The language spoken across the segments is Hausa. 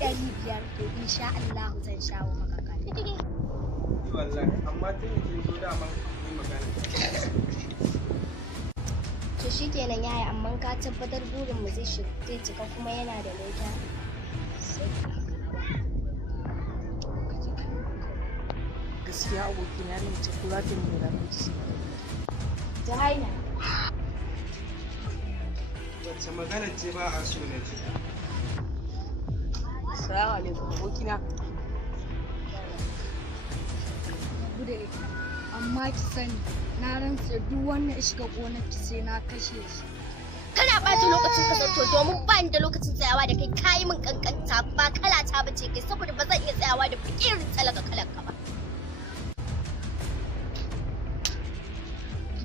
500 to insha Allah zan shawo maka kai. Wallahi amma tun da kin zo daman yi magana. To shikenan yaya amma ka tabbatar burin mu zai cika kuma yana da mota. Gaskiya abokina ne mace ko za ta yi da shi. Ta haina. Wacce magana ce ba a so na ji? Assalamu alaikum abokina. Amma ki sani na rantse duk wanda ya shiga gonar ki sai na kashe shi. Kana ɓata lokacin ka zato domin ba ni da lokacin tsayawa da kai kayi min kankanta ba kala ta bace kai saboda ba zan iya tsayawa da fikirin talaka kalan ka ba.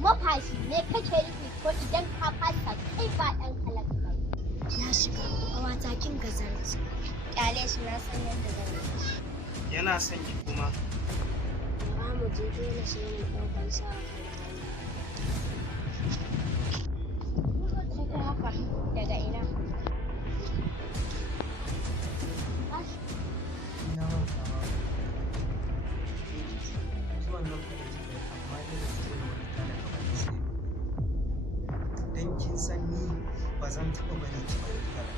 Mafashi ne kake nufi ko idan ka fasa kai ba ɗan talaka ba. Na shiga kawata kin gazarci. Kyale shi na san yadda zan yi. Yana son ki kuma. Ba mu je dole sai mu ɗaukar sa a kan hanya. Kuka haka daga ina? Ina manta ma. Zuwan nan kuma amma ina cikin wani kala kamar sai. Dan kin san ni ba zan taɓa bari ki bari kala.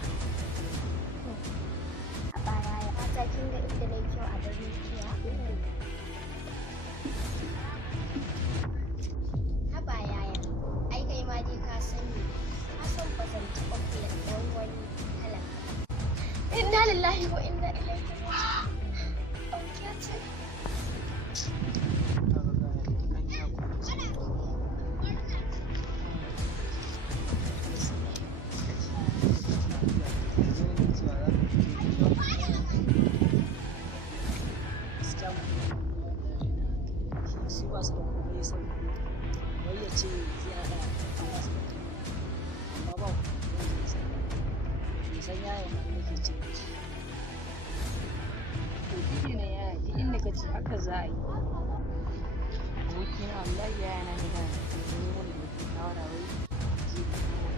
A baya ya fata kin ga inda na kyau a gari kiya. Haba yaya, ai kai ma dai ka sani, ka san ba zan taɓa kula ɗan wani talaka ba. Inna lillahi wa inna ilaihi raji'un. Aukiya ce. Shi ba su da kuma ya san wai ya ce zai haɗa a wasu da amma ba ku zai san yayan nan nake ce to duk ne yaya duk inda ka ce haka za a yi abokina wallahi yaya na ne da ne wanda ke shawara wai ji da kuma